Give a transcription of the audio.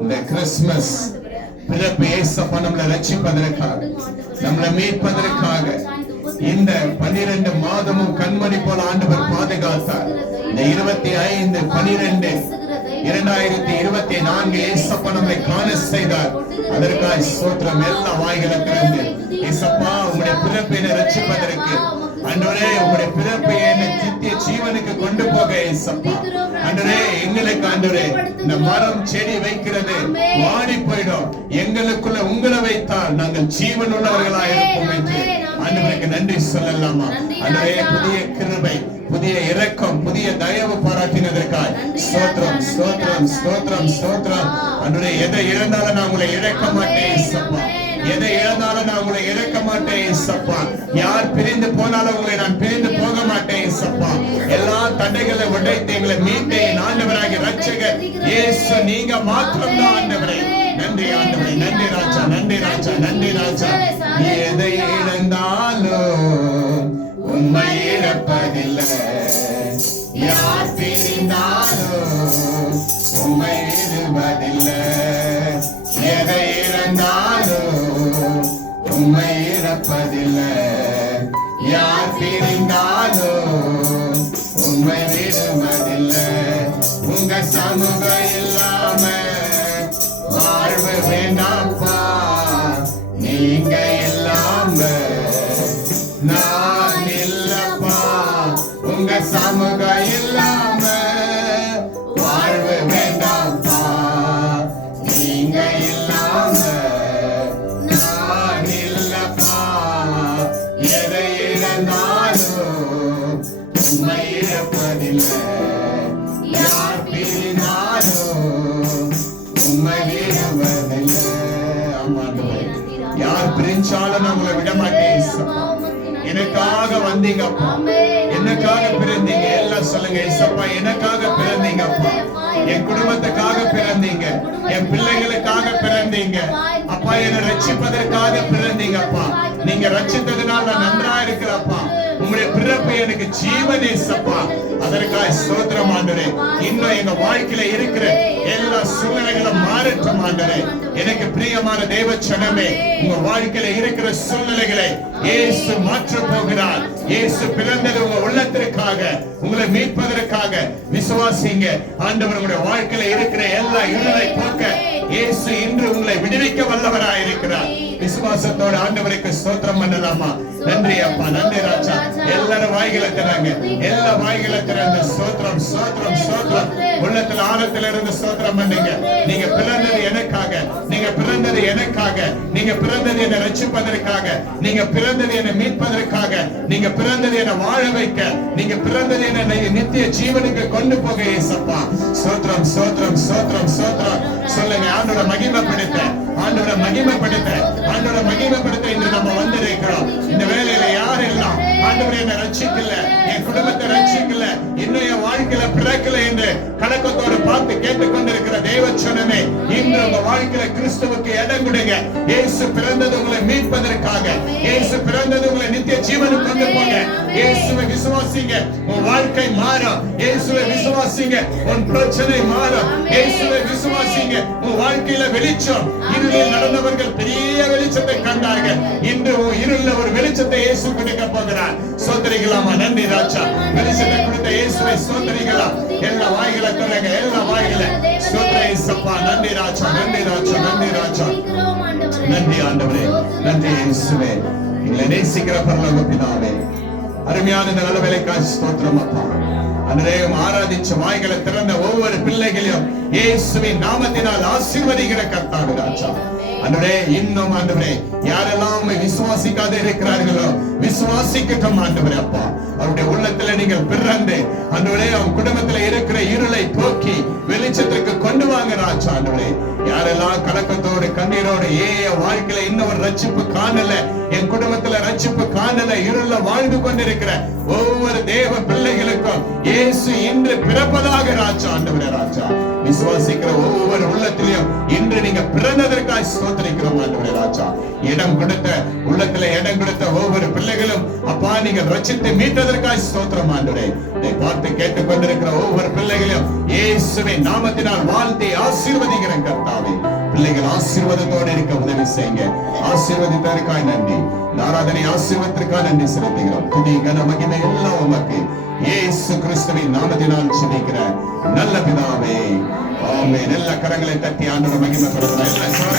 இந்த கிறிஸ்துமஸ் பிறப்பு இயேசப்பா நம்மளை ரட்சிப்பதற்காக, நம்மளை மீட்பதற்காக இந்த 12 மாதமும் கண்மணி போல ஆண்டவர் பாதுகாத்தார். இந்த 25/12/2024 இயேசப்பா நம்மை காண செய்தார். அதற்காக ஸ்தோத்திரம். எல்லா வாய்களை திறந்து இயேசப்பா உங்களுடைய பிறப்பை ரட்சிப்பதற்கு, ஆண்டவரே உங்களுடைய பிறப்பை நித்திய ஜீவனுக்கு கொண்டு போக இயேசப்பா, ஆண்டவரே எங்களுக்கு ஆண்டவரே இந்த மரம் செடி வைக்கிறது வாடி போயிடும், எங்களுக்குள்ள உங்களை வைத்தால் நாங்கள் ஜீவன் உள்ளவர்களா இருப்போம் என்று ஆண்டவருக்கு நன்றி சொல்லலாமா? ஆண்டவரே புதிய கிருபை, புதிய இரக்கம், புதிய தயவு பாராட்டினதற்காக ஸ்தோத்திரம் ஸ்தோத்திரம் ஸ்தோத்திரம் ஸ்தோத்திரம். ஆண்டவரே எதை இழந்தாலும் நான் உங்களை இழக்க மாட்டேன் இயேசப்பா, எதை இழந்தாலும் நான் உங்களை இறக்க மாட்டேன் இயேசப்பா, யார் பிரிந்து போனாலும் உங்களை நான் பிரிந்து போக மாட்டேன் இயேசப்பா. எல்லா தடைகளை உடைத்து எங்களை மீட்டேன் ஆண்டவராகிய ரட்சகர் இயேசு நீங்க மாத்திரம் தான் ஆண்டவரே. நன்றி ஆண்டவரே, நன்றி ராஜா, நன்றி ராஜா, நன்றி ராஜா. எதை இழந்தாலும் உண்மை இழப்பதில்லை, யார் பிரிந்தாலும் உண்மை விடுவதில்லை. எதை இழந்தாலும் உண்மை இழப்பதில்லை, யார் பிரிந்தாலும் உண்மை விடுவதில்லை. உங்க சமூகம் இல்லாம வாழ்வு வேண்டாப்பா, நீங்க இல்லாம நான் இல்லப்பா. உங்க சமூகம் இல்லாம வாழ்வு வேண்டாப்பா, நீங்க இல்லாம நான் இல்லப்பா. எதை இழந்தாலும் உண்மை இழப்பதில்லை, யார் பிரிந்தாலும் உண்மை விடுவதில்லை. யார் பிரிஞ்சாலும் நான் உங்களை விட மாட்டேன். எனக்காக வந்தீங்கப்பா, எனக்காக பிறந்தீங்க. எல்லாம் சொல்லுங்க ஏசப்பா, எனக்காக பிறந்தீங்கப்பா, என் குடும்பத்துக்காக பிறந்தீங்க, என் பிள்ளைகளுக்காக பிறந்தீங்க அப்பா, என்னை ரட்சிப்பதற்காக பிறந்தீங்கப்பா. நீங்க ரட்சித்ததுனால நான் நன்றா இருக்கிறப்பா. உங்களுடைய பிறப்பு எனக்கு ஜீவன் ஏசப்பா, அதற்காக ஸ்தோத்திரம் ஆண்டவரே. இன்னும் எங்க வாழ்க்கையில இருக்கிற எல்லா சூழ்நிலைகளும் மாறட்டும் ஆண்டவரே. எனக்கு பிரியமான தேவ ஜனமே, உங்க வாழ்க்கையில இருக்கிற சூழ்நிலைகளை இயேசு மாற்ற போகிறார். இயேசு பிறந்தது உங்க உள்ளத்திற்காக, உங்களை மீட்பதற்காக. விசுவாசிங்க, ஆண்டவர் உங்களுடைய வாழ்க்கையில இருக்கிற எல்லா இருளை போக்க இயேசு இன்று உங்களை விடுவிக்க வல்லவராய் இருக்கிறார். விசுவாசத்தோட ஆண்டவருக்கு ஸ்தோத்திரம் பண்ணலாமா? நன்றி அப்பா, நன்றி ராஜா. எல்லாரும் வாய்களை திறங்க, எல்லா வாய்களை திறந்து ஸ்தோத்திரம் ஸ்தோத்திரம் ஸ்தோத்திரம். உள்ளத்துல ஆழத்துல இருந்து ஸ்தோத்திரம் பண்ணுங்க. நீங்க பிறந்தது எனக்காக, நீங்க பிறந்தது எனக்காக, நீங்க பிறந்தது என்னை ரட்சிப்பதற்காக, நீங்க பிறந்தது என்னை மீட்பதற்காக, நீங்க பிறந்தது என்னை வாழ வைக்க, நீங்க பிறந்தது என்னை நித்திய ஜீவனுக்கு கொண்டு போக இயேசப்பா. ஸ்தோத்திரம் ஸ்தோத்திரம் ஸ்தோத்திரம் ஸ்தோத்திரம். சொல்லுங்க, ஆண்டவரை மகிமைப்படுத்த, ஆண்டவரை மகிமைப்படுத்த, ஆண்டவரை மகிமைப்படுத்த இன்று நம்ம வந்திருக்கிறோம். இந்த வேலையில யாரெல்லாம் ஆண்டவரை என்னை ரட்சிக்கல, என் குடும்பத்தை ரட்சிக்கல, இன்னும் என் வாழ்க்கையில பிறக்கல என்று கலக்கத்தோடு பார்த்து கேட்டுக்கொண்டிருக்கிற தேவ ஜனமே, இன்று உங்க வாழ்க்கையில கிறிஸ்துவுக்கு இடம் கொடுங்க. இயேசு பிறந்தது உங்களை மீட்பதற்காக, இயேசு பிறந்தது உங்களை நித்திய ஜீவனுக்கு கொண்டு போங்க. இயேசுவை விசுவாசிங்க, உன் வாழ்க்கை மாறும். இயேசுவை விசுவாசிங்க, உன் பிரச்சனை மாறும். இயேசுவை விசுவாசிங்க, உன் வாழ்க்கையில வெளிச்சம். இருளில் நடந்தவர்கள் பெரிய வெளிச்சத்தை கண்டார்கள். இன்று உன் இருளில் ஒரு வெளிச்சத்தை இயேசு கொடுக்க போகிறார். சோதரிகளாமா? நன்றி ராஜா. வெளிச்சத்தை கொடுத்த இயேசுவை சோதரிகளா? எல்லா வாய்களை திறங்க, எல்லா வாய்களை சோதர இயேசப்பா. நன்றி ராஜா, நன்றி ராஜா, நன்றி ராஜா, நன்றி ஆண்டவரே, நன்றி இயேசுவே. எங்களை நேசிக்கிற பரலோக பிதாவே, அருமையான இந்த நல்ல வேலைக்காய் ஸ்தோத்திரம் அப்பா. அன்றையும் ஆராதிச்ச வாய்களை திறந்த ஒவ்வொரு பிள்ளைகளையும் இயேசுவின் நாமத்தினால் ஆசீர்வதிக்கிற கர்த்தாவே ராஜா. ஆண்டவரே, இன்னும் ஆண்டவரே யாரெல்லாம் விசுவாசிக்காத இருக்கிறார்களோ விசுவாசிக்கட்டும் ஆண்டவரே அப்பா. அவருடைய உள்ளத்துல நீங்கள் பிறந்து ஆண்டவரே அவன் குடும்பத்துல இருக்கிற இருளை போக்கி வெளிச்சத்துக்கு கொண்டு வாங்க ராஜா. ஆண்டவரே, யாரெல்லாம் கலக்கத்தோடு கண்ணீரோடு வாழ்க்கையில இன்னும் ஒரு ரட்சிப்பு காணல, என் குடும்பத்துல ரட்சிப்பு காணல, இருள வாழ்ந்து கொண்டிருக்கிற ஒவ்வொரு தேவ பிள்ளைகளுக்கும் இயேசு இன்று பிறப்பதாக ராஜா. ஆண்டவரே ராஜா, விசுவாசிக்கிற ஒவ்வொரு உள்ளத்திலையும் இன்று நீங்க பிறந்ததற்காக ஸ்தோத்திரிக்கிறோம் ஆண்டவரே ராஜா. இடம் கொடுத்த உள்ளத்துல இடம் கொடுத்த ஒவ்வொரு பிள்ளைகளும் அப்பா நீங்கள் ரட்சித்து மீட்டதற்காய் ஸ்தோத்திரம் ஆண்டவரே. இதை பார்த்து கேட்டுக் கொண்டிருக்கிற ஒவ்வொரு பிள்ளைகளையும் இயேசுவின் நாமத்தினால் வாழ்த்தி ஆசீர்வதிக்கிற கர்த்தாவே, பிள்ளைகள் ஆசீர்வாதத்தோடு இருக்க உதவி செய்யுங்க. ஆசீர்வதித்ததற்காய் நன்றி. ஆராதனை ஆசீர்வாதத்திற்காக நன்றி செலுத்துகிறோம். துதி கன மகிமை எல்லாம் உமக்கு இயேசு கிறிஸ்துவின் நாமத்தினால் ஜெபிக்கிற நல்ல பிதாவே, ஆமென். எல்லா கரங்களை தட்டி ஆண்டவரை மகிமைப்படுத்துகிறோம்.